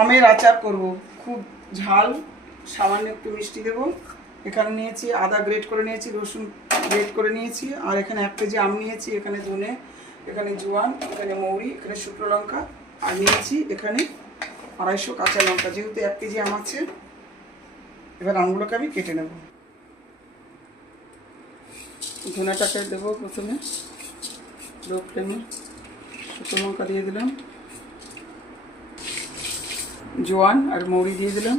আমের আচার করব, খুব ঝাল, সামান্য একটু মিষ্টি দেবো। এখানে নিয়েছি আদা গ্রেট করে নিয়েছি, রসুন গ্রেট করে নিয়েছি, আর এখানে 1 কেজি আম নিয়েছি, এখানে ধনে, এখানে জোয়ান, এখানে মৌরি, এখানে শুকনো লঙ্কা, আর নিয়েছি এখানে 250 কাঁচা লঙ্কা। যেহেতু 1 কেজি আম আছে, এবার আমগুলোকে আমি কেটে নেব। ধনেটাকে দেবো প্রথমে লো ফ্লেমে, শুকনো লঙ্কা দিয়ে দিলাম, জোয়ান আর মৌরি দিয়ে দিলাম।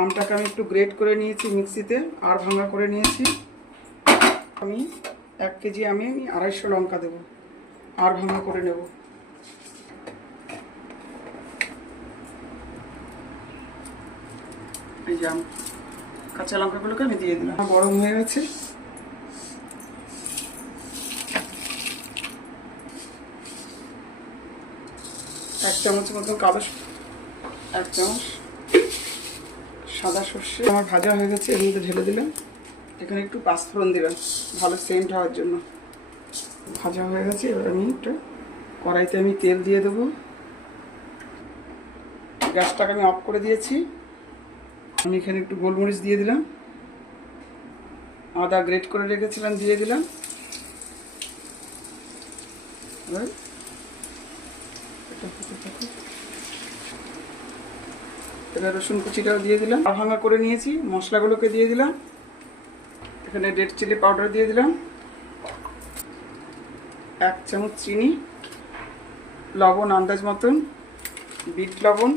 আমটাকে আমি একটু গ্রেট করে নিয়েছি মিক্সিতে, আর ভাঙা করে নিয়েছি। আমি 1 কেজি আমি 250 লঙ্কা দেবো, আর ভাঙা করে নেব। এই যে কাঁচা লঙ্কাগুলোকে আমি দিয়ে দিলাম। গরম হয়ে গেছে, এক চামচ মতন কালো, 1 চামচ সাদা সর্ষে আমার ভাজা হয়ে গেছে, এর মধ্যে ঢেলে দিলাম। এখানে একটু পাঁচফোড়ন দিলাম ভালো সেন্ট হওয়ার জন্য। ভাজা হয়ে গেছে, এবার আমি একটা কড়াইতে আমি তেল দিয়ে দেবো। গ্যাসটাকে আমি অফ করে দিয়েছি। আমি এখানে একটু গোলমরিচ দিয়ে দিলাম, আদা গ্রেট করে রেখেছিলাম দিয়ে দিলাম। এবার রসুন কুচিটাও দিয়ে দিলাম, ভাঙা করে নিয়েছি, মশলাগুলোকে দিয়ে দিলাম। এখানে রেড চিলি পাউডার দিয়ে দিলাম, 1 চামচ চিনি, লবণ আন্দাজ মতন, বিট লবণ,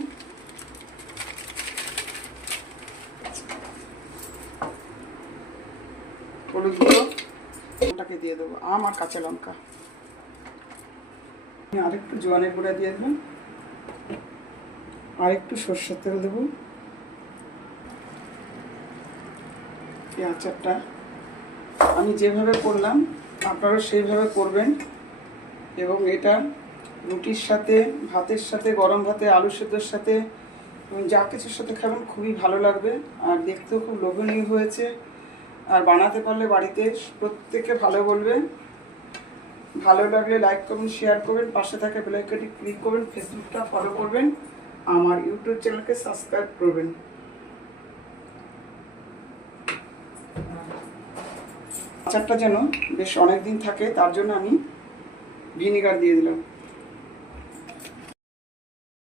হলুদ গুঁড়ো, ওটাকে দিয়ে দেবো, আম আর কাঁচা লঙ্কা। আমি আরেকটু জোয়ানের গুঁড়া দিয়ে দিলাম, আর একটু সরষের তেল দেবো। এই আচারটা আমি যেভাবে করলাম আপনারা সেইভাবে করবেন, এবং এটা রুটির সাথে, ভাতের সাথে, গরম ভাতে, আলু সেদ্ধর সাথে, যা কিছুর সাথে খাবেন খুবই ভালো লাগবে, আর দেখতেও খুব লোভনীয় হয়েছে। আর বানাতে পারলে বাড়িতে প্রত্যেকে ভালো বলবেন। ভালো লাগলে লাইক করবেন, শেয়ার করবেন, পাশে থাকা বেল আইকনটি ক্লিক করবেন, ফেসবুকটা ফলো করবেন, আমার ইউটিউব চ্যানেলকে সাবস্ক্রাইব করবেন। আচারটা যেন বেশ অনেক দিন থাকে, তার জন্য আমি ভিনেগার দিয়ে দিলাম।